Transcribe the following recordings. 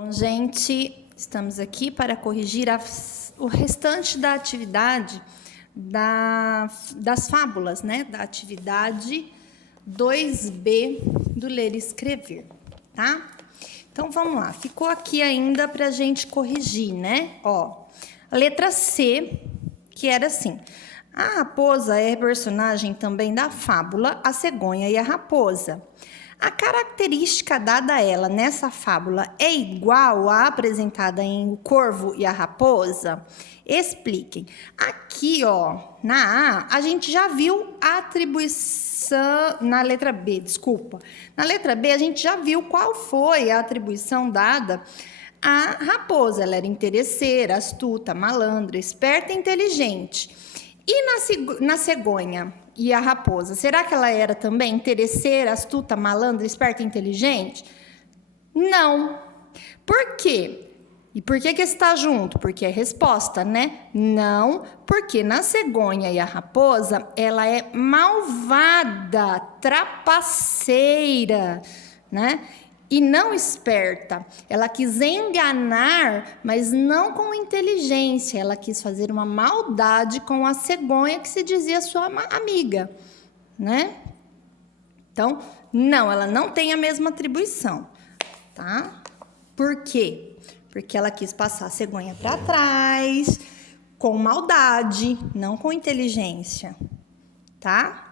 Bom, gente, estamos aqui para corrigir o restante da atividade das fábulas, né? Da atividade 2B do ler e escrever, tá? Então, vamos lá. Ficou aqui ainda para a gente corrigir, né? Ó, a letra C, que era assim: a raposa é personagem também da fábula A Cegonha e a Raposa. A característica dada a ela nessa fábula é igual à apresentada em O Corvo e a Raposa? Expliquem. Aqui, ó, na A, a gente já viu a atribuição... Na letra B, desculpa. Na letra B, a gente já viu qual foi a atribuição dada à raposa. Ela era interesseira, astuta, malandra, esperta e inteligente. E na cegonha e a raposa, será que ela era também interesseira, astuta, malandra, esperta e inteligente? Não. Por quê? E por que está junto? Porque é resposta, né? Não, porque na cegonha e a raposa, ela é malvada, trapaceira, né? E não esperta. Ela quis enganar, mas não com inteligência. Ela quis fazer uma maldade com a cegonha que se dizia sua amiga, né? Então, não, ela não tem a mesma atribuição, tá? Por quê? Porque ela quis passar a cegonha para trás, com maldade, não com inteligência, tá?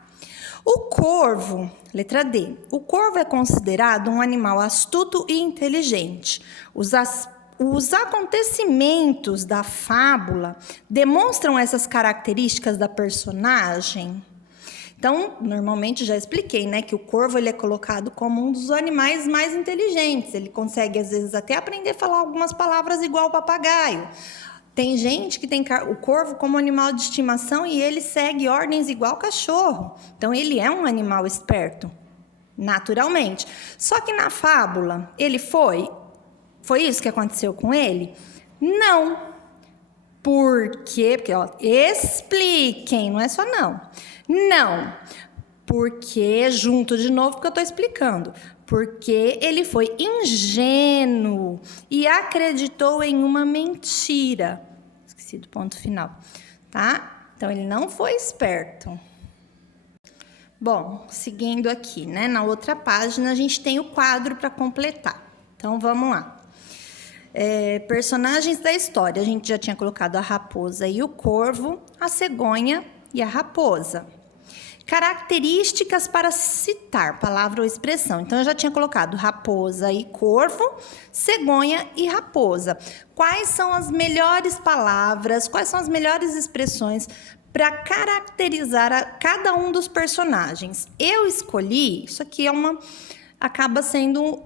O corvo, letra D. O corvo é considerado um animal astuto e inteligente. Os acontecimentos da fábula demonstram essas características da personagem. Então, normalmente já expliquei, né, que o corvo ele é colocado como um dos animais mais inteligentes. Ele consegue, às vezes, até aprender a falar algumas palavras igual o papagaio. Tem gente que tem o corvo como animal de estimação e ele segue ordens igual cachorro. Então, ele é um animal esperto, naturalmente. Só que na fábula, ele foi isso que aconteceu com ele? Não. Por quê? Porque, ó, expliquem, não é só não. Não. Porque, junto de novo, porque eu estou explicando. Porque ele foi ingênuo e acreditou em uma mentira. Esqueci do ponto final, tá? Então, ele não foi esperto. Bom, seguindo aqui, né? Na outra página, a gente tem o quadro para completar. Então, vamos lá. Personagens da história. A gente já tinha colocado a raposa e o corvo, a cegonha e a raposa. Características para citar, palavra ou expressão. Então, eu já tinha colocado raposa e corvo, cegonha e raposa. Quais são as melhores palavras, quais são as melhores expressões para caracterizar cada um dos personagens? Eu escolhi, isso aqui acaba sendo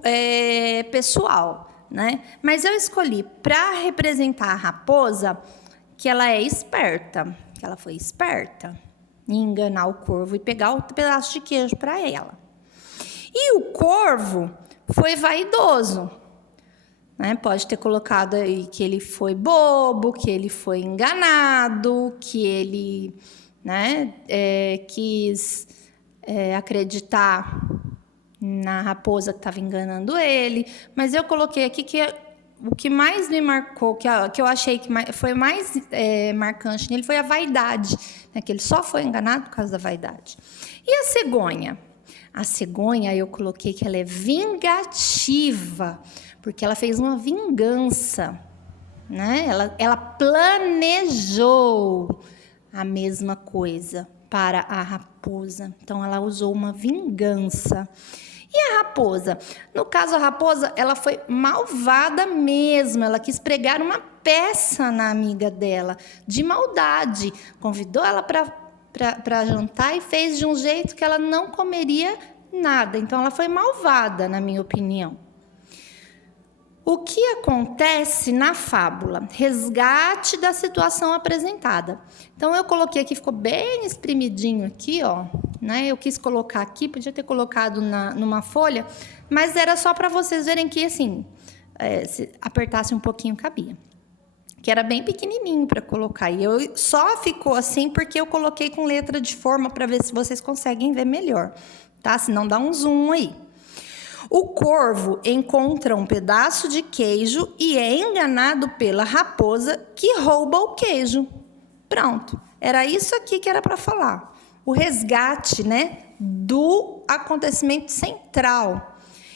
pessoal, né? Mas eu escolhi para representar a raposa que ela é esperta, que ela foi esperta em enganar o corvo e pegar outro pedaço de queijo para ela. E o corvo foi vaidoso, né? Pode ter colocado aí que ele foi bobo, que ele foi enganado, que ele, né, quis acreditar na raposa que estava enganando ele. Mas eu coloquei aqui que o que mais me marcou, que eu achei que foi mais marcante nele, foi a vaidade, né? Que ele só foi enganado por causa da vaidade. E a cegonha? A cegonha, eu coloquei que ela é vingativa, porque ela fez uma vingança, né? Ela planejou a mesma coisa para a raposa. Então, ela usou uma vingança. E a raposa? No caso, a raposa, ela foi malvada mesmo. Ela quis pregar uma peça na amiga dela, de maldade. Convidou ela para jantar e fez de um jeito que ela não comeria nada. Então, ela foi malvada, na minha opinião. O que acontece na fábula? Resgate da situação apresentada. Então, eu coloquei aqui, ficou bem espremidinho aqui, ó, né? Eu quis colocar aqui, podia ter colocado numa folha, mas era só para vocês verem que, assim, se apertasse um pouquinho, cabia. Que era bem pequenininho para colocar. E só ficou assim porque eu coloquei com letra de forma para ver se vocês conseguem ver melhor, tá? Se não, dá um zoom aí. O corvo encontra um pedaço de queijo e é enganado pela raposa que rouba o queijo. Pronto, era isso aqui que era para falar. O resgate, né, do acontecimento central.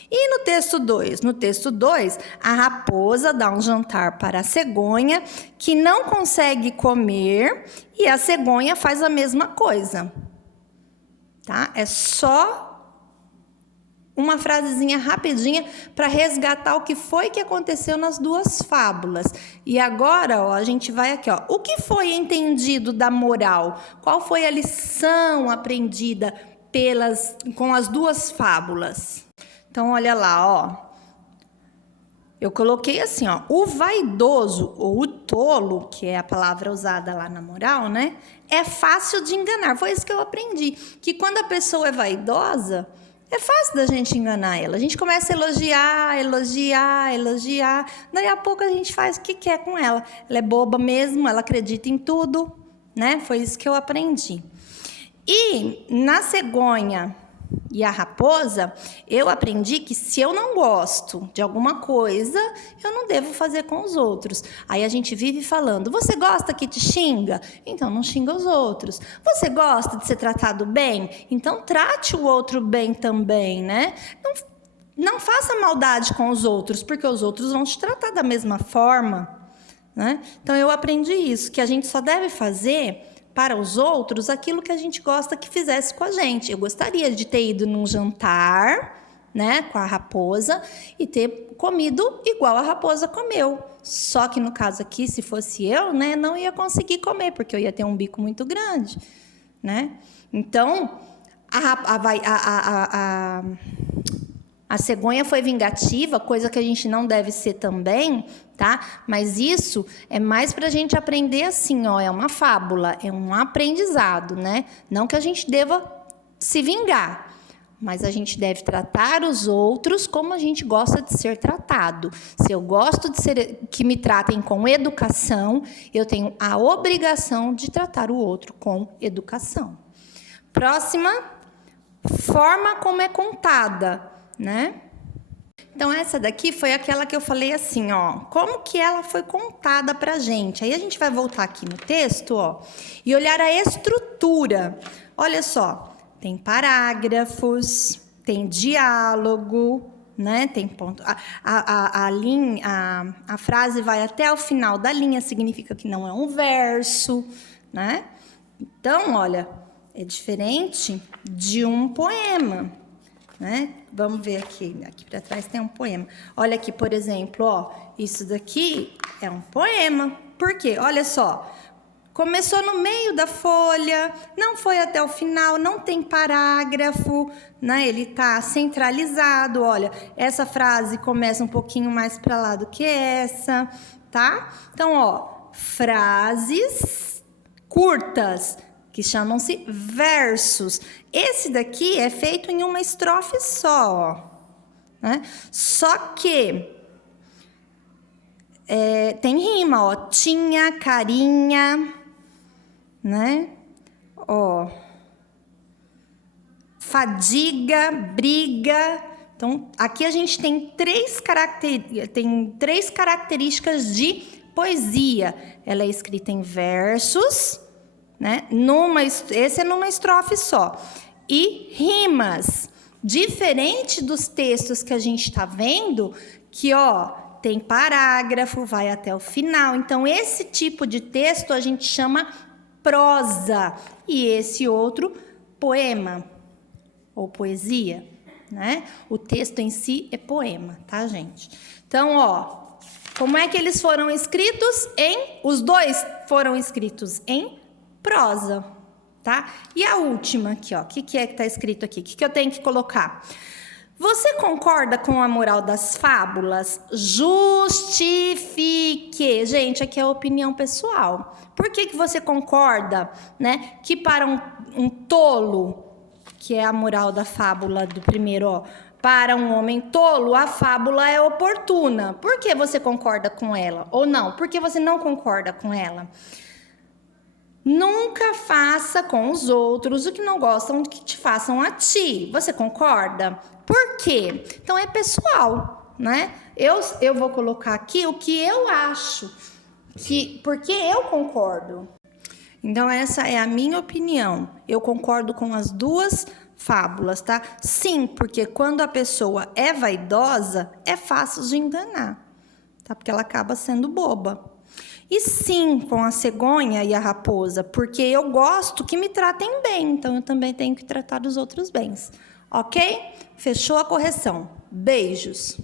E no texto 2? No texto 2, a raposa dá um jantar para a cegonha, que não consegue comer, e a cegonha faz a mesma coisa. Tá? É só uma frasezinha rapidinha para resgatar o que foi que aconteceu nas duas fábulas. E agora, ó, a gente vai aqui, ó. O que foi entendido da moral? Qual foi a lição aprendida com as duas fábulas? Então, olha lá, ó. Eu coloquei assim, ó. O vaidoso ou o tolo, que é a palavra usada lá na moral, né? É fácil de enganar. Foi isso que eu aprendi. Que quando a pessoa é vaidosa, é fácil da gente enganar ela. A gente começa a elogiar. Daí a pouco a gente faz o que quer com ela. Ela é boba mesmo, ela acredita em tudo, né? Foi isso que eu aprendi. E na cegonha e a raposa, eu aprendi que se eu não gosto de alguma coisa, eu não devo fazer com os outros. Aí a gente vive falando, você gosta que te xinga? Então não xinga os outros. Você gosta de ser tratado bem? Então trate o outro bem também, né? Não faça maldade com os outros, porque os outros vão te tratar da mesma forma, né? Então eu aprendi isso, que a gente só deve fazer para os outros aquilo que a gente gosta que fizesse com a gente. Eu gostaria de ter ido num jantar, né, com a raposa e ter comido igual a raposa comeu. Só que no caso aqui, se fosse eu, né, não ia conseguir comer, porque eu ia ter um bico muito grande, né? Então, a cegonha foi vingativa, coisa que a gente não deve ser também, tá? Mas isso é mais para a gente aprender assim, ó, é uma fábula, é um aprendizado, né? Não que a gente deva se vingar, mas a gente deve tratar os outros como a gente gosta de ser tratado. Se eu gosto de que me tratem com educação, eu tenho a obrigação de tratar o outro com educação. Próxima, forma como é contada, né? Então, essa daqui foi aquela que eu falei assim, ó, como que ela foi contada pra gente. Aí a gente vai voltar aqui no texto, ó, e olhar a estrutura. Olha só, tem parágrafos, tem diálogo, né? Tem ponto. A frase vai até o final da linha, significa que não é um verso, né? Então, olha, é diferente de um poema, né? Vamos ver aqui para trás tem um poema. Olha aqui, por exemplo, ó, isso daqui é um poema. Por quê? Olha só, começou no meio da folha, não foi até o final, não tem parágrafo, né? Ele tá centralizado. Olha, essa frase começa um pouquinho mais para lá do que essa, tá? Então, ó, frases curtas, que chamam-se versos. Esse daqui é feito em uma estrofe só, ó, né? Só que tem rima, ó, tinha, carinha, né? Ó, fadiga, briga. Então, aqui a gente tem três características de poesia. Ela é escrita em versos, né? Esse é numa estrofe só. E rimas, diferente dos textos que a gente está vendo, que ó, tem parágrafo, vai até o final. Então, esse tipo de texto a gente chama prosa. E esse outro, poema ou poesia, né? O texto em si é poema, tá, gente? Então, ó, como é que eles foram escritos? Os dois foram escritos em prosa, tá? E a última aqui, ó, o que é que tá escrito aqui? O que eu tenho que colocar? Você concorda com a moral das fábulas? Justifique. Gente, aqui é a opinião pessoal. Por que você concorda, né? Que para um tolo, que é a moral da fábula do primeiro, ó, para um homem tolo, a fábula é oportuna. Por que você concorda com ela? Ou não? Por que você não concorda com ela? Nunca faça com os outros o que não gostam que te façam a ti. Você concorda? Por quê? Então é pessoal, né? Eu vou colocar aqui o que eu acho, porque eu concordo. Então essa é a minha opinião. Eu concordo com as duas fábulas, tá? Sim, porque quando a pessoa é vaidosa, é fácil de enganar, tá? Porque ela acaba sendo boba. E sim, com a cegonha e a raposa, porque eu gosto que me tratem bem, então eu também tenho que tratar os outros bem, ok? Fechou a correção. Beijos!